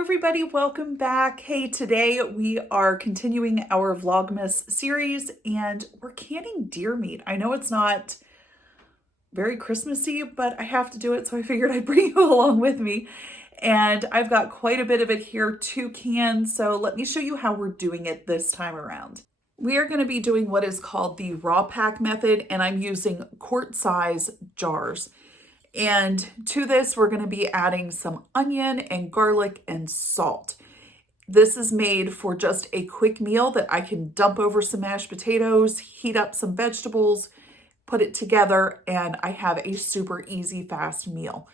everybody, welcome back. Hey, today we are continuing our Vlogmas series and we're canning deer meat. I know it's not very Christmassy, but I have to do it, so I figured I'd bring you along with me. And I've got quite a bit of it here to can, so let me show you how we're doing it this time around. We are going to be doing what is called the raw pack method, and I'm using quart size jars. And to this, we're going to be adding some onion and garlic and salt. This is made for just a quick meal that I can dump over some mashed potatoes, heat up some vegetables, put it together, and I have a super easy, fast meal.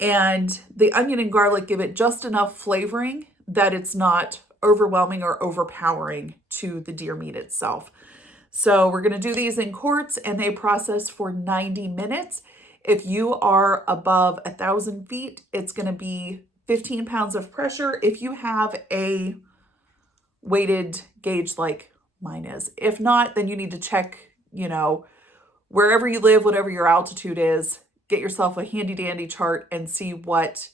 And the onion and garlic give it just enough flavoring that it's not overwhelming or overpowering to the deer meat itself. So we're going to do these in quarts, and they process for 90 minutes. If you are above 1,000 feet, it's going to be 15 pounds of pressure if you have a weighted gauge like mine is. If not, then you need to check, wherever you live, whatever your altitude is, get yourself a handy dandy chart and see what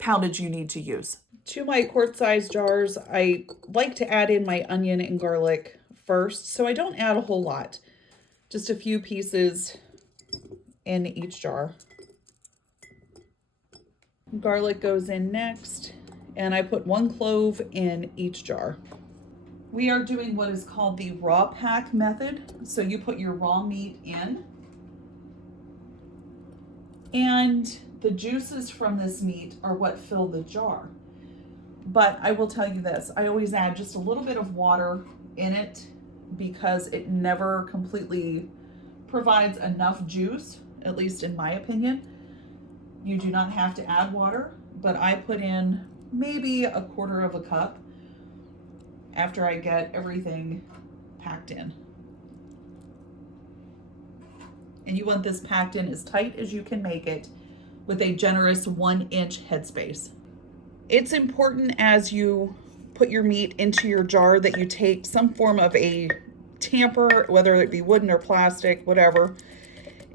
poundage you need to use. To my quart size jars, I like to add in my onion and garlic first, so I don't add a whole lot, just a few pieces in each jar. Garlic goes in next, and I put 1 clove in each jar. We are doing what is called the raw pack method. So you put your raw meat in, and the juices from this meat are what fill the jar. But I will tell you this, I always add just a little bit of water in it because it never completely provides enough juice, at least in my opinion. You do not have to add water, but I put in maybe 1/4 cup after I get everything packed in. And you want this packed in as tight as you can make it with a generous 1-inch headspace. It's important as you put your meat into your jar that you take some form of a tamper, whether it be wooden or plastic, whatever,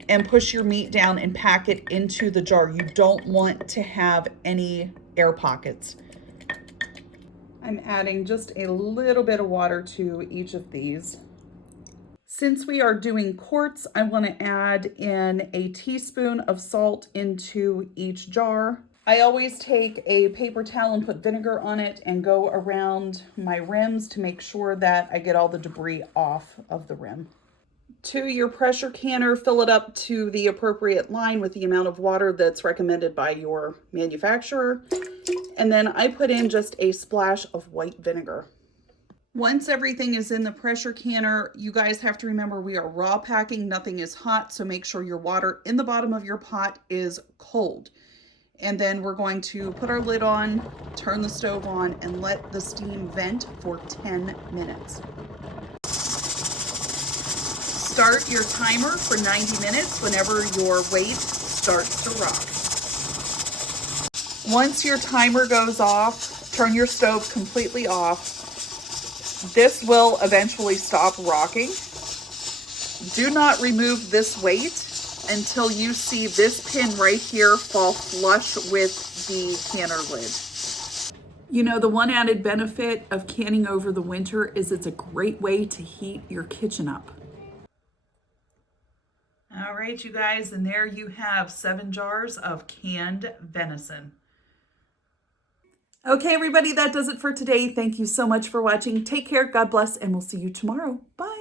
and push your meat down and pack it into the jar. You don't want to have any air pockets. I'm adding just a little bit of water to each of these. Since we are doing quarts, I want to add in a teaspoon of salt into each jar. I always take a paper towel and put vinegar on it and go around my rims to make sure that I get all the debris off of the rim. To your pressure canner, fill it up to the appropriate line with the amount of water that's recommended by your manufacturer. And then I put in just a splash of white vinegar. Once everything is in the pressure canner, you guys have to remember we are raw packing, nothing is hot, so make sure your water in the bottom of your pot is cold. And then we're going to put our lid on, turn the stove on, and let the steam vent for 10 minutes. Start your timer for 90 minutes whenever your weight starts to rock. Once your timer goes off, turn your stove completely off. This will eventually stop rocking. Do not remove this weight until you see this pin right here fall flush with the canner lid. The one added benefit of canning over the winter is it's a great way to heat your kitchen up. All right, you guys, and there you have 7 jars of canned venison. Okay, everybody, that does it for today. Thank you so much for watching. Take care, God bless, and we'll see you tomorrow. Bye.